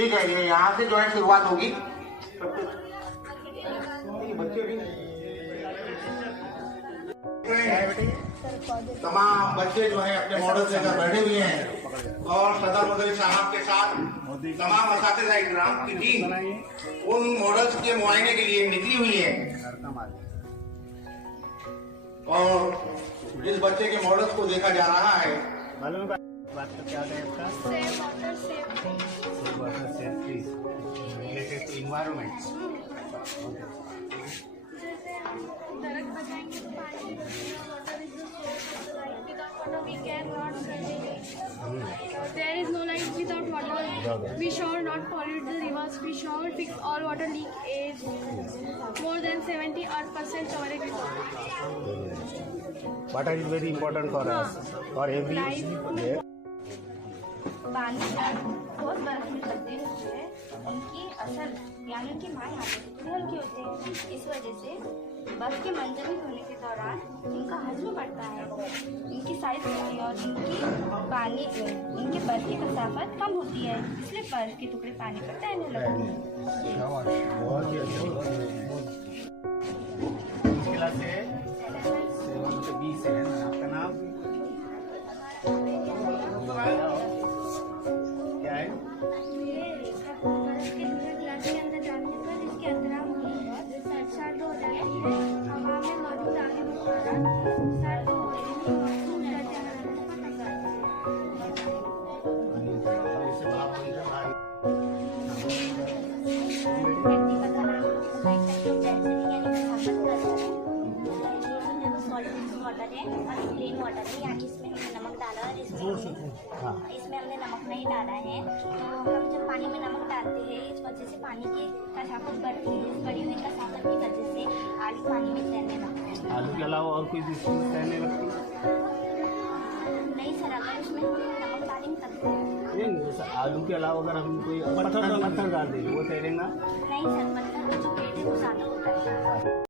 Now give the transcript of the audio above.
ठीक है, ये यहाँ से जो है शुरुआत होगी। तमाम बच्चे जो है अपने मॉडल लेकर बैठे हुए हैं और सदर मुदरी साहब के साथ तमाम असातिज़ा इकराम की टीम उन मॉडल्स के मुआयने के लिए निकली हुई है। और जिस बच्चे के मॉडल्स को देखा जा रहा है, बात तो क्या है आपका? Water safety related to environment. दरख्त बचाएंगे तो पानी water is the source of life, without water we can not survive. There is no life without water. We should not pollute the rivers, we should fix all water leakage. More than 70% coverage is water. Water is very important for us, for every day. पानी पर बहुत बर्फ में लगते हुए उनकी असर यानी उनकी माँ यहाँ पे थोड़ी हल्की होती है। इस वजह से बर्फ के मंजरित होने के दौरान उनका हजम बढ़ता है, उनकी साइज बढ़ती है और उनके बर्फ की कसाफत कम होती है, इसलिए बर्फ के टुकड़े पानी पर तैरने लगते हैं। बहुत ही अच्छा। क्लास से 7 से 20 है। आपका नाम क्या है? बर्फ के दूसरे ग्लास के अंदर डालने पर इसके अंतराल सर्द हो जाती है। हवा में मौजूद आगे सर्द हो वाटर है और प्लेन वाटर है, यानी इसमें हमने नमक डाला और इसमें हमने नमक नहीं डाला है। तो हम जब पानी में नमक डालते हैं इस वजह से पानी की कसाफत बढ़ती है। इस बढ़ी हुई कसाफत की वजह से आलू पानी में तैरने लगते हैं। आलू के अलावा और कोई चीज़ तैरने लगती है? नहीं सर, अगर उसमें हम नमक डालेंगे तब नहीं, जैसे आलू के अलावा अगर हम कोई पत्थर डाल देंगे वो तैरेगा? नहीं सर, मतलब जो पेड़ है वो ज़्यादा होता है।